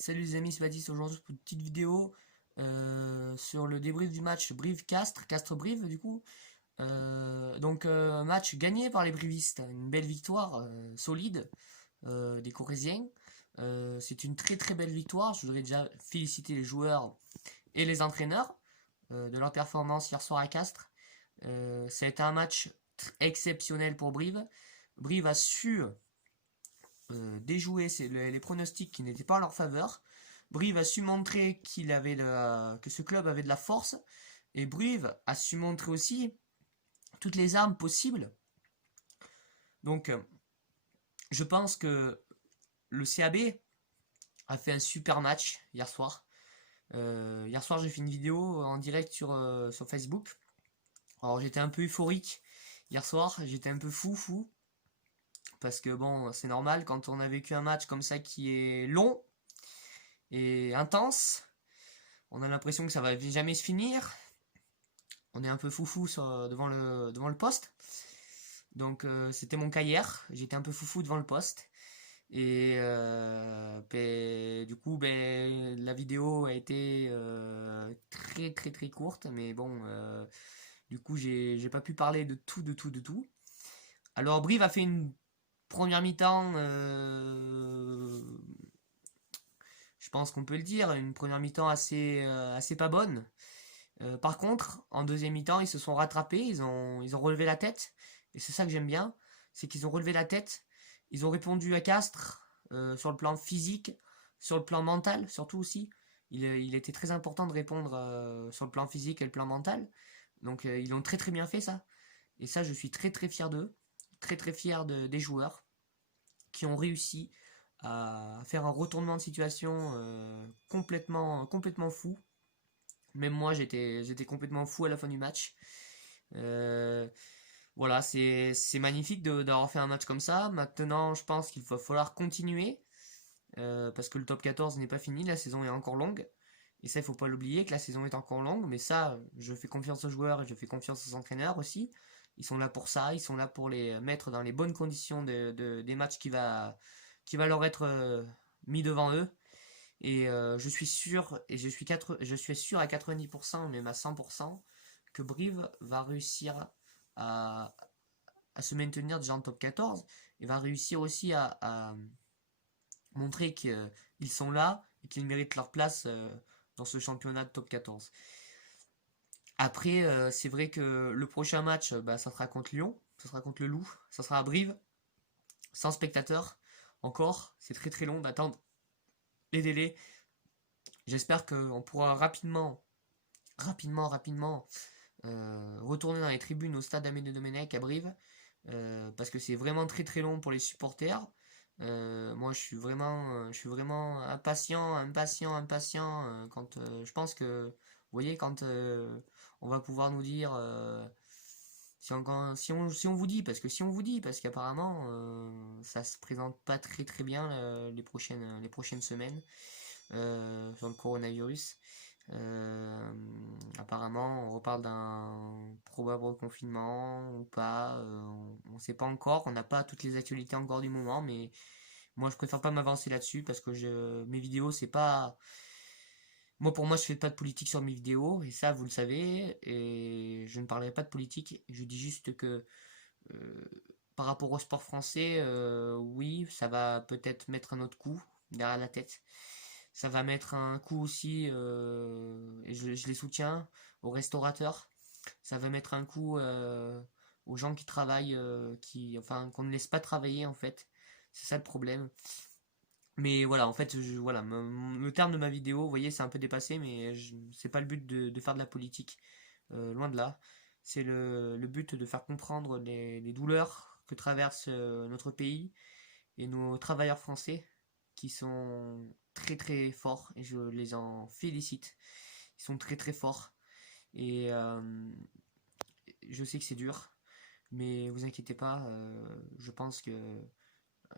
Salut les amis, c'est Baptiste aujourd'hui pour une petite vidéo sur le débrief du match Brive-Castres, Castres-Brive du coup. Un match gagné par les Brivistes, une belle victoire solide des Corésiens. C'est une très très belle victoire, je voudrais déjà féliciter les joueurs et les entraîneurs de leur performance hier soir à Castres. Ça a été un match exceptionnel pour Brive. Brive a su déjouer les pronostics qui n'étaient pas en leur faveur. Brive a su montrer que ce club avait de la force. Et Brive a su montrer aussi toutes les armes possibles. Donc, je pense que le CAB a fait un super match hier soir. Hier soir, j'ai fait une vidéo en direct sur Facebook. Alors, j'étais un peu euphorique hier soir. J'étais un peu fou. Parce que bon, c'est normal quand on a vécu un match comme ça qui est long et intense. On a l'impression que ça va jamais se finir. On est un peu foufou devant le poste. Donc c'était mon cas hier. J'étais un peu foufou devant le poste. Et du coup, la vidéo a été très courte. Mais bon, du coup, j'ai pas pu parler de tout. Alors Brive a fait une première mi-temps, je pense qu'on peut le dire, une première mi-temps assez pas bonne. Par contre, en deuxième mi-temps, ils se sont rattrapés, ils ont relevé la tête. Et c'est ça que j'aime bien, c'est qu'ils ont relevé la tête. Ils ont répondu à Castres sur le plan physique, sur le plan mental surtout aussi. Il était très important de répondre sur le plan physique et le plan mental. Donc ils ont très bien fait ça. Et ça, je suis très fier d'eux, très fier des joueurs qui ont réussi à faire un retournement de situation complètement fou. Même moi, j'étais complètement fou à la fin du match. Euh, voilà, c'est magnifique d'avoir fait un match comme ça. Maintenant, je pense qu'il va falloir continuer parce que le top 14 n'est pas fini, la saison est encore longue. Et ça, il faut pas l'oublier que la saison est encore longue. Mais ça, je fais confiance aux joueurs et je fais confiance aux entraîneurs aussi. Ils sont là pour ça, ils sont là pour les mettre dans les bonnes conditions des matchs qui va leur être mis devant eux. Et je suis sûr, et je suis sûr à 90%, même à 100%, que Brive va réussir à, à se maintenir déjà en top 14 et va réussir aussi à montrer qu'ils sont là et qu'ils méritent leur place dans ce championnat de top 14. Après, c'est vrai que le prochain match, ça sera contre Lyon, ça sera contre le Loup, ça sera à Brive, sans spectateurs, encore, c'est très long d'attendre les délais. J'espère qu'on pourra rapidement retourner dans les tribunes au stade Amédée Domenech à Brive, parce que c'est vraiment très long pour les supporters. Moi, je suis vraiment impatient quand je pense que, vous voyez, quand on va pouvoir nous dire si on vous dit, parce que si on vous dit, parce qu'apparemment ça se présente pas très bien les prochaines semaines sur le coronavirus. Euh, Apparemment, on reparle d'un probable confinement ou pas. On ne sait pas encore. On n'a pas toutes les actualités encore du moment, mais moi, je préfère pas m'avancer là-dessus parce que mes vidéos, c'est pas. Moi, pour moi, je fais pas de politique sur mes vidéos et ça, vous le savez. Et je ne parlerai pas de politique. Je dis juste que euh, par rapport au sport français, oui, ça va peut-être mettre un autre coup derrière la tête. Ça va mettre un coup aussi, et je les soutiens, aux restaurateurs. Ça va mettre un coup aux gens qui travaillent, enfin, qu'on ne laisse pas travailler en fait. C'est ça le problème. Mais voilà, en fait, voilà, le terme de ma vidéo, vous voyez, c'est un peu dépassé, mais c'est pas le but de faire de la politique. Loin de là. C'est le but de faire comprendre les douleurs que traverse notre pays et nos travailleurs français qui sont très forts et je les en félicite. Ils sont très forts et je sais que c'est dur, mais vous inquiétez pas, je pense que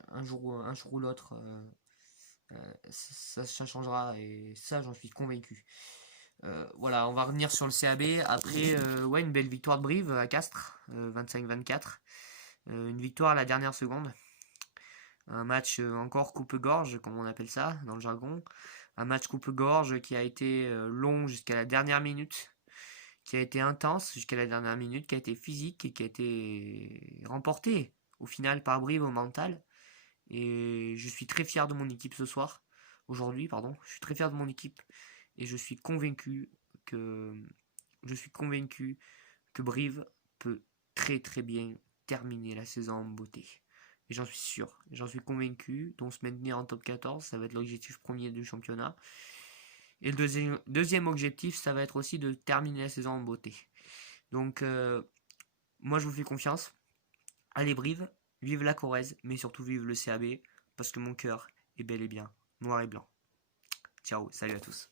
un jour ou l'autre, ça changera et ça j'en suis convaincu. Voilà, on va revenir sur le CAB. Après, ouais, une belle victoire de Brive à Castres, 25-24. Une victoire à la dernière seconde. Un match encore coupe-gorge, comme on appelle ça dans le jargon. Un match coupe-gorge qui a été long jusqu'à la dernière minute, qui a été intense jusqu'à la dernière minute, qui a été physique et qui a été remporté au final par Brive au mental. Et je suis très fier de mon équipe ce soir, aujourd'hui, pardon. Je suis très fier de mon équipe et que je suis convaincu que Brive peut très très bien terminer la saison en beauté. Et j'en suis sûr, j'en suis convaincu. Donc se maintenir en top 14, ça va être l'objectif premier du championnat. Et le deuxième objectif, ça va être aussi de terminer la saison en beauté. Donc moi je vous fais confiance. Allez Brive, vive la Corrèze, mais surtout vive le CAB, parce que mon cœur est bel et bien noir et blanc. Ciao, salut à tous.